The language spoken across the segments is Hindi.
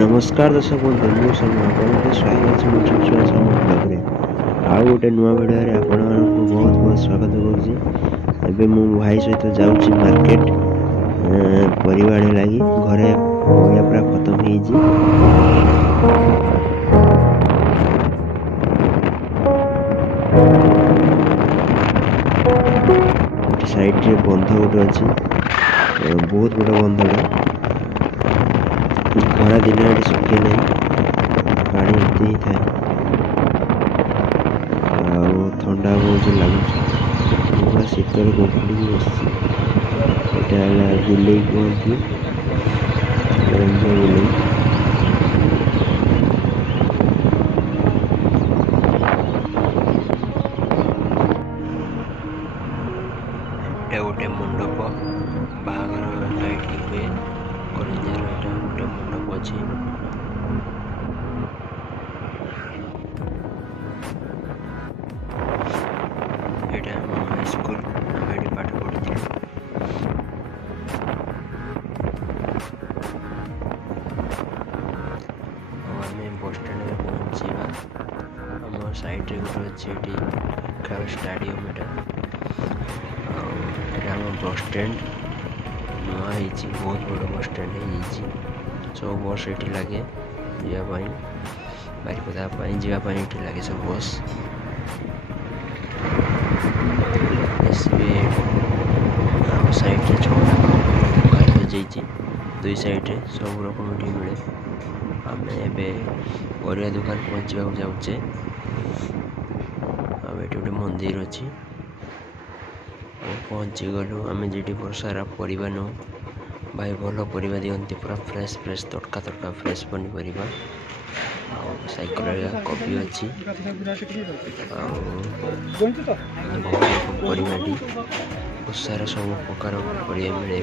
नमस्कार दर्शक बंधु मु समूह आपको स्वागत है छुआ समूह ब्लॉग रे आउ गोटे नुआ भिडियो रे आपण को बहुत बहुत स्वागत करूची। एबे मु भाई सहित जाउची मार्केट परिवा आने लगी घरे परिया पूरा खत्म हो जी। साइड रे बंध गोटे अच्छी बहुत बड़ा बंधटा खरा दिन सुखे ना पानी एमती ही थाए ठंडा बहुत लगुच पूरा शीतर गोफड़ी बस गुले कहती गुले गोटे मंडप बागर लाइट हुए कलेजर गोटे मंडप अच्छी हाईस्कूल आम पाठ पढ़ी आम बस स्टैंड में पहुँचा आम साइड गोटे अच्छे खेल स्टाडियम आम बस स्टैंड नुआ बहुत बड़ बस स्टैंड हो सब बस ये लगे जावाई बारिपदा जावाई ये लगे सब बस साइड छोटा दुकान बजाई दुई साइड सब रकम ये मिले आम परिया दुकान पहुँचा जाऊे आम ये गोटे मंदिर अच्छी पहुँची गलु आम जी बहुत सारा परिवा नौ भाई भल परिवा दिखती पूरा फ्रेश फ्रेश तटका तटका फ्रेश पनीपरिया साइकेल कॉफी अच्छी परिवाटी बहुत सारा सब प्रकार परिया मिले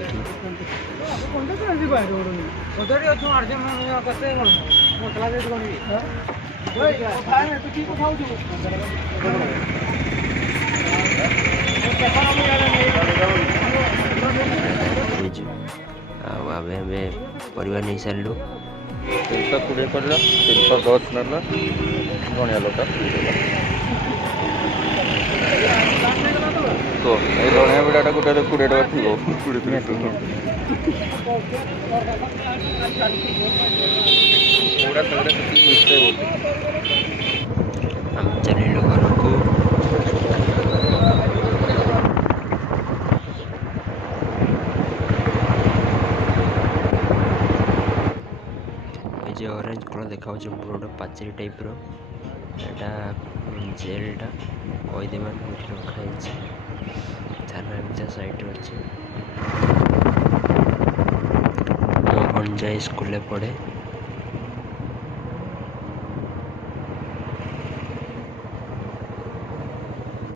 ये परिवार नहीं सारू 320 पड़ा 310 ना बढ़िया लोटा तो ये बढ़िया भिड़ाटा गोटे 20 टका थी हम चलिलु घर को ऑरेंज कलर देखा गोटे पाचेरी टाइप रहा जेलटा कहीदे रखाई थाना भितर साइड अच्छे मो भण जाए स्कूल पढ़े।